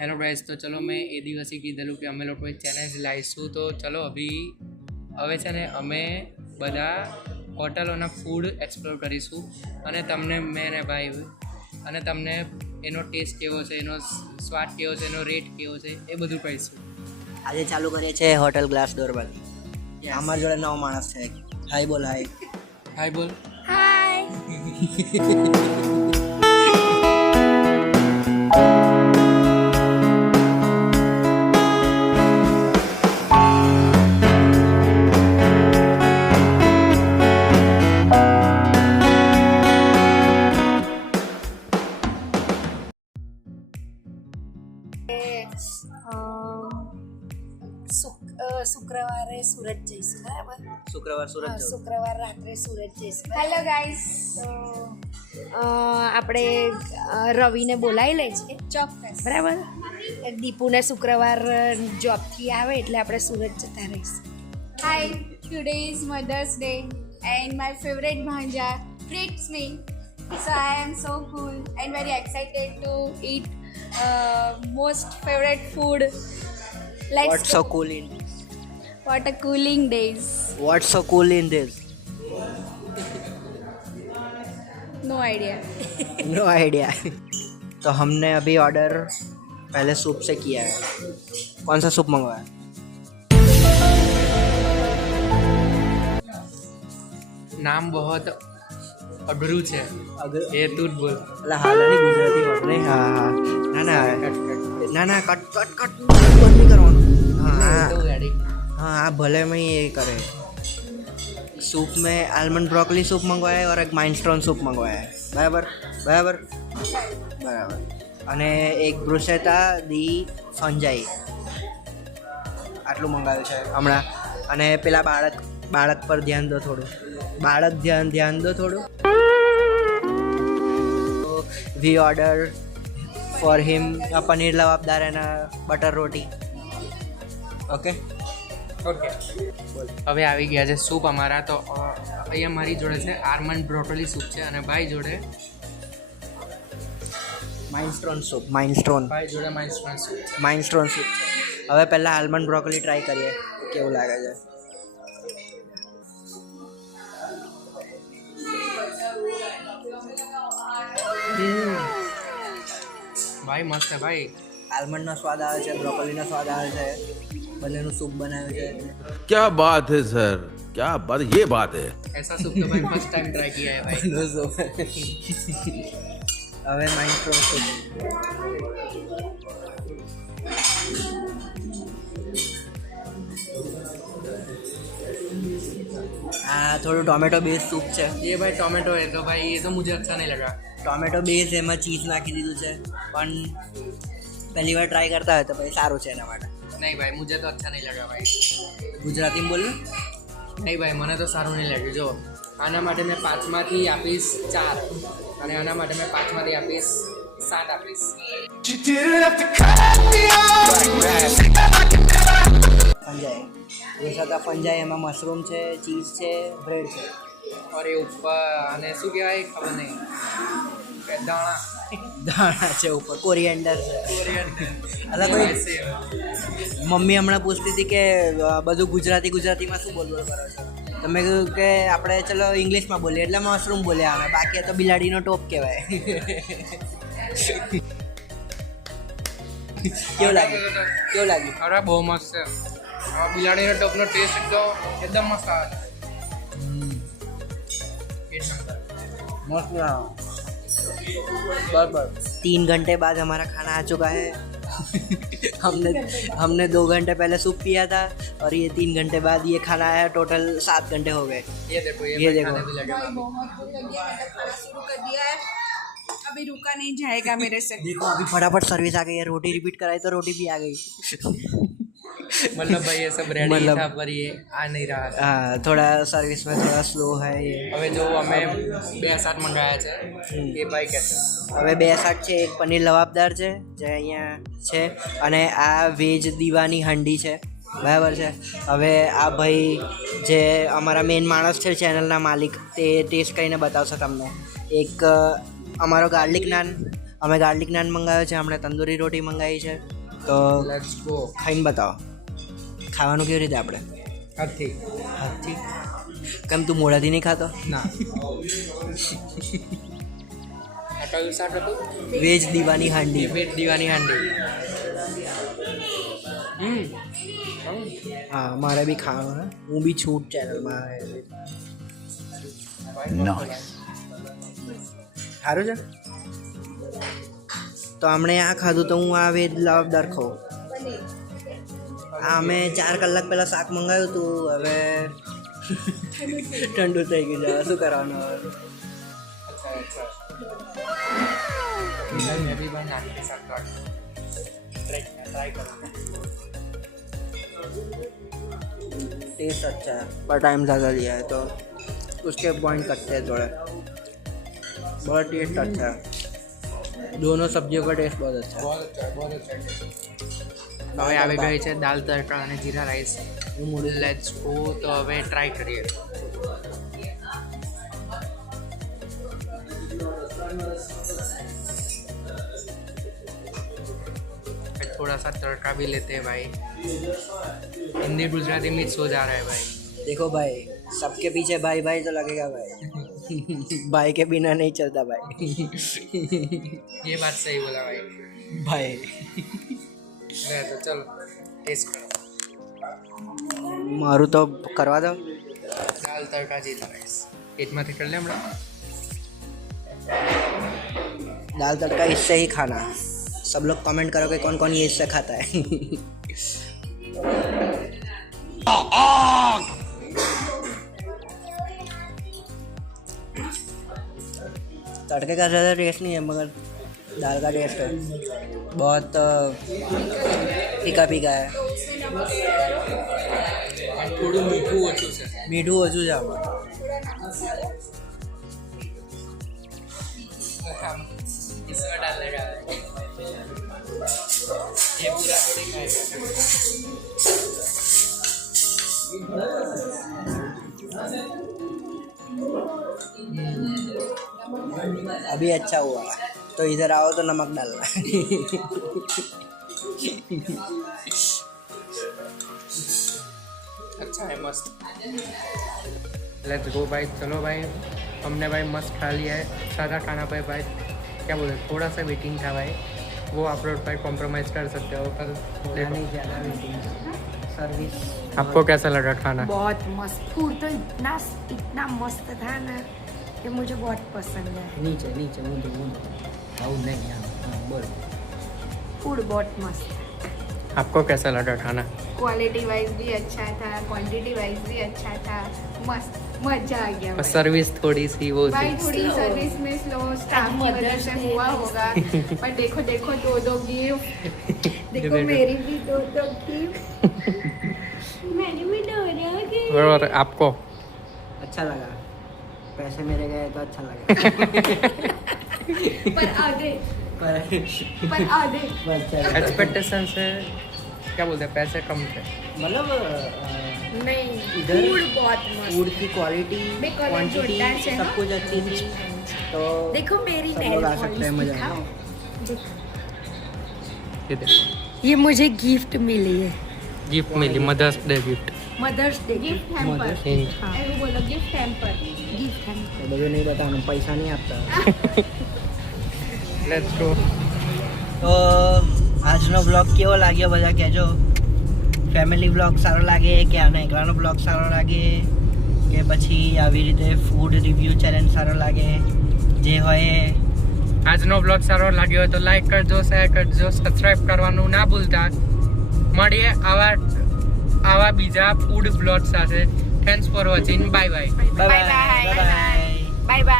Hello guys, तो चलो मैं એ દિવસે કીધેલું કે અમે લોકો એક ચેલેન્જ લાવીશું. તો ચલો હવે છે ને અમે બધા હોટલોના ફૂડ એક્સપ્લોર કરીશું અને તમને મેં ને ભાઈ અને તમને એનો ટેસ્ટ કેવો છે, એનો સ્વાદ કેવો છે, એનો રેટ કેવો છે એ બધું કહીશું. આજે ચાલુ કરીએ છીએ હોટલ ગ્લાસ ડોર પર. અમારા જોડે નવો માણસ છે. હાય બોલ. હાય બોલ. શુક્રવારે સુરત જઈશું, બરાબર? શુક્રવાર સુરત જવું. શુક્રવાર રાત્રે સુરત જઈશું. હેલો ગાઈસ, આપણે રવિને બોલાવી લે છે. ચોક્કસ, બરાબર. દીપુને શુક્રવાર જોબથી આવે એટલે આપણે સુરત જતા રહીશું. Hi, today is Mother's Day and my favorite bhanja treats me. So I am so cool and very excited to eat most favorite food. What's so cool in What a cooling days. What's so cool in this? No idea. No idea. तो हमने अभी ऑर्डर पहले सूप से किया है. कौन सा सूप मंगवाया? નામ बहुत અઘરું છે એ તું જ બોલ. એટલે હાલાની ગુજરાતી વાત નહીં. હા ના કટ બંધ નહીં કરવાનું. हाँ आप भले में ये करे. सूप में आलमंड ब्रोकली सूप मंगवाया है और एक माइनस्टोन सूप मंगवाया है. बराबर. અને એક બ્રુસેટા દી ફંજાઈ આટલું મંગાવ્યું છે હમણાં. અને પેલા બાળક પર ધ્યાન દો થોડું. ધ્યાન દો થોડું. વી ઓર્ડર ફોર હિમ પનીર લવાબદાર એના બટર રોટી. ઓકે હવે આવી ગયા છે સૂપ અમારા. તો અહીંયા મારી જોડે છે આલમંડ બ્રોકોલી સૂપ છે અને ભાઈ જોડે માઇનસ્ટોન સૂપ. ભાઈ જોડે માઇનસ્ટોન સૂપ છે. હવે પહેલાં આલમંડ બ્રોકોલી ટ્રાય કરીએ કેવું લાગે છે. ભાઈ મસ્ત છે ભાઈ. આલમંડનો સ્વાદ આવે છે, બ્રોકોલીનો સ્વાદ આવે છે. બંનેનું સૂપ બનાવ્યું છે. क्या बात है सर, क्या बात, ये बात है. ऐसा सूप तो भाई फर्स्ट टाइम ट्राई किया है भाई. હવે માઇનસ્ટોન સૂપ. थोड़ा टोमेटो बेस सूप है. ये भाई टोमेटो है तो भाई ये तो मुझे अच्छा नहीं लगा. टोमेटो बेस एम चीज नाखी दीधुं छे पण पहली बार ट्राई करता है तो भाई सारू है एना माटे. नहीं भाई मुझे तो अच्छा नहीं लगा भाई. गुजराती में बोल. नहीं भाई મને તો સારું નહીં લાગ્યું. જો આના માટે મેં 5માંથી આપીશ 4 અને આના માટે મેં 5માંથી આપીશ 7 આપીશ. फंजाई गुजराता फंजाई एम मशरूम है, चीज है, ब्रेड है. और ये ऊपर आने શું કહેવાય ખબર નહીં, दाणा है ऊपर. कोरिएंडर है. अलग कोई मम्मी हमें पूछती थी कि બધું ગુજરાતીમાં શું બોલવું કરો છો. તો મેં કહ્યું કે આપણે ચલો ઇંગ્લિશમાં બોલીએ એટલે મશરૂમ બોલ્યા અમે. બાકી તો બિલાડીનો ટોપ કહેવાય. કેવું લાગ્યું? અરે બહુ મસ્ત છે. આ બિલાડીનો ટોપનો ટેસ્ટ એકદમ મસ્ત આવે છે. मस्त. बराबर. 3 घंटे बाद हमारा खाना आ चुका है. हमने 2 घंटे पहले सूप पिया था और ये 3 घंटे बाद ये खाना आया. टोटल 7 घंटे हो गए. ये देखो देखो. भाई बहुत भूख लगी है, मैंने खाना शुरू कर दिया है. अभी रुका नहीं जाएगा मेरे से. देखो अभी फटाफट सर्विस आ गई है. रोटी रिपीट कराई तो रोटी भी आ गई. मतलब भाई ये सब रेडी था पर ये आ नहीं रहा था. हाँ थोड़ा सर्विस में थोड़ा स्लो है ये. હવે જો અમે 2 શાક મંગાવ્યા છે એ ભાઈ કહેશે. હવે 2 શાક છે, એક પનીર લવાબદાર છે જે અહીંયા છે અને આ વેજ દીવાની હાંડી છે. બરાબર છે. હવે આ ભાઈ જે અમારા મેઇન માણસ છે ચેનલના માલિક તે ટેસ્ટ કરીને બતાવશે તમને. એક અમારો ગાર્લિક નાન અમે ગાર્લિક નાન મંગાવ્યો છે, આપણે તંદૂરી રોટી મંગાવી છે. તો લેટ્સ ગો. ખાઈને બતાવો ખાવાનું કેવી રીતે આપણે હાથથી. હાથથી. કેમ તું મોઢાથી નહીં ખાતો? ના. આ કયું શાક હતું? વેજ દીવાની હાંડી. વેજ દીવાની હાંડી. હા મારે બી ખાવાનું હે. હું બી છૂટ ચેનલમાં. સારું છે. તો હમણે આ ખાધું તો હું આ વેજ લવદાર ખાઉં. આ અમે 4 કલાક પહેલાં શાક મંગાવ્યું હતું, હવે ઠંડુ થઈ ગયું છે. શું કરવાનું હવે? मैं भी बना के साथ ट्राई करूँगा. टेस्ट अच्छा है पर टाइम ज़्यादा लिया है तो उसके पॉइंट कटते हैं थोड़े. बहुत टेस्ट अच्छा है. दोनों सब्जियों का टेस्ट बहुत अच्छा है. बहुत अच्छा है, बहुत अच्छा है. હવે આવી ગઈ છે દાલ તડકા અને જીરા રાઈસ. Let's go. તો હવે ટ્રાય કરીએ. थोड़ा सा तड़का भी लेते हैं भाई. हिंदी गुजराती मिक्स हो जा रहा है भाई. देखो भाई, सबके पीछे भाई भाई तो लगेगा भाई. भाई के बिना नहीं चलता भाई. ये बात सही बोला भाई. भाई ले तो चलो टेस्ट करो. मारू तो करवा दो. दाल तड़का जीरा राइस पेटમાંથી कर ले हमारा. दाल तड़का इससे ही खाना. सब लोग कमेंट करो कि कौन कौन ये इससे खाता है. तड़के का ज़्यादा टेस्ट नहीं है मगर दाल का टेस्ट है. बहुत फीका फीका है. થોડું મીઠું ઓછું છે. मीठू ओछू है आमां. इसमें डालने का है. ये पूरा थोड़ी खाएगा. अभी अच्छा हुआ तो इधर आओ तो नमक डालना. अच्छा है, मस्त. लेट्स गो भाई. चलो भाई हमने भाई मस्त खा लिया है. सादा खाना पे भाई क्या बोले थोड़ा सा वेटिंग था भाई, वो आप लोग भाई कॉम्प्रोमाइज़ कर सकते हो. पर नहीं ज़्यादा वेटिंग. सर्विस आपको कैसा लगा खाना? बहुत मस्त फूड तो इतना मस्त था ना कि मुझे बहुत पसंद है. नीचे नीचे मुझे नहीं हाँ बोल. फूड बहुत मस्त है. आपको कैसा लगा खाना? क्वालिटी वाइज भी अच्छा था, क्वांटिटी वाइज भी अच्छा था. मस्त मजा आ गया बस भाई. सर्विस थोड़ी सी वो भाई थी. थोड़ी Slow. सर्विस में स्लो स्टाफ की वजह से हुआ होगा. पर देखो देखो दो गिफ्ट. देखो मेरी भी दो गिफ्ट. मैंने भी दो गिफ्ट. और आपको? अच्छा लगा. पैसे मेरे गए तो अच्छा लगा. पर आधे पर बस एक्सपेक्टेशन से क्या बोलते हैं पैसे कम थे. मतलब नहीं इधर फूड बहुत मस्त. फूड की क्वालिटी मैं कॉलेज क्वांटिटी जोरदार से सब ना. कुछ अच्छी थी. तो देखो मेरी सब नेल लोग आ सकते हैं मजा. ये देखो ये मुझे गिफ्ट मिली है. गिफ्ट मिली. Mother's day gift. Mother's day gift hamper. એવું બોલો गिफ्ट हैम्पर. गिफ्ट है. तो બધું નહીં બતાવવાનું, પૈસા નહીં આપતા. Let's go. તો આજનો બ્લોગ કેવો લાગ્યો બધા કહેજો. ફેમિલી બ્લોગ સારો લાગે કે આનો એકલાનો બ્લોગ સારો લાગે કે પછી આવી રીતે ફૂડ રિવ્યૂ ચેલેન્જ સારો લાગે. જે હોય આજનો બ્લોગ સારો લાગ્યો હોય તો લાઈક કરજો, શેર કરજો, સબસ્ક્રાઇબ કરવાનું ના ભૂલતા. મળીએ આવા બીજા ફૂડ બ્લોગ સાથે. Thanks for watching. Bye bye. Bye Bye bye. Bye. Bye bye.